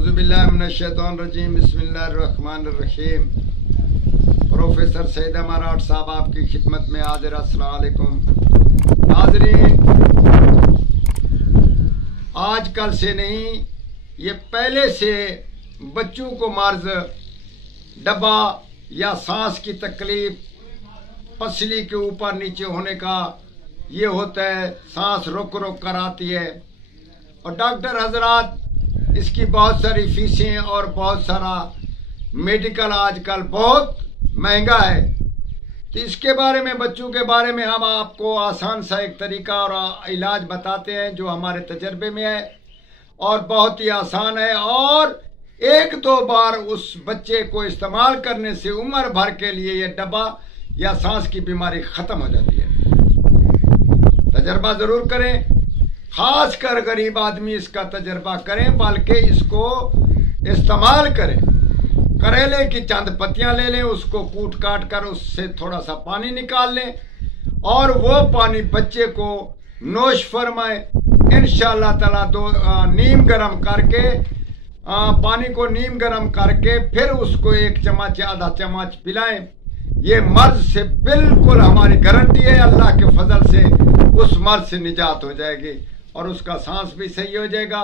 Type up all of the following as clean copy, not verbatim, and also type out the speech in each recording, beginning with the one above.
औज़ुबिल्लाहिमिनश्शैतानिर्रजीम बिस्मिल्लाहिर्रहमानिर्रहीम। प्रोफेसर सईद मराठ साहब आपकी खिदमत में हाजिर। अस्सलाम वालेकुम नाज़रीन, आजकल से नहीं, ये पहले से बच्चों को मर्ज डब्बा या सांस की तकलीफ, पसली के ऊपर नीचे होने का ये होता है, सांस रोक रोक कर आती है। और डॉक्टर हजरात, इसकी बहुत सारी फीसें और बहुत सारा मेडिकल आजकल बहुत महंगा है। तो इसके बारे में, बच्चों के बारे में हम आपको आसान सा एक तरीका और इलाज बताते हैं जो हमारे तजर्बे में है और बहुत ही आसान है। और एक दो बार उस बच्चे को इस्तेमाल करने से उम्र भर के लिए ये डब्बा या सांस की बीमारी खत्म हो जाती है। तजर्बा जरूर करें, खासकर गरीब आदमी इसका तजर्बा करें, बल्कि इसको इस्तेमाल करें। करेले की चंद पत्तियां ले लें, उसको कूट काट कर उससे थोड़ा सा पानी निकाल लें और वो पानी बच्चे को नोश फरमाए। इंशाअल्लाह ताला नीम गरम करके, पानी को नीम गरम करके फिर उसको एक चम्मच या आधा चम्मच पिलाएं। ये मर्ज से बिल्कुल हमारी गारंटी है, अल्लाह के फजल से उस मर्ज से निजात हो जाएगी और उसका सांस भी सही हो जाएगा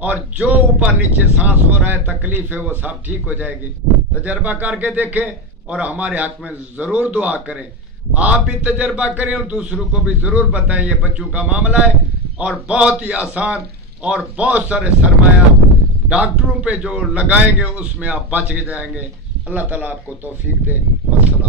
और जो ऊपर नीचे सांस हो रहा है, तकलीफ है, वो सब ठीक हो जाएगी। तजर्बा करके देखें और हमारे हक में जरूर दुआ करें। आप भी तजर्बा करें और दूसरों को भी जरूर बताएं। ये बच्चों का मामला है और बहुत ही आसान, और बहुत सारे सरमाया डॉक्टरों पे जो लगाएंगे उसमें आप बच के जाएंगे। अल्लाह ताला आपको तौफीक दे। वस्सलाम।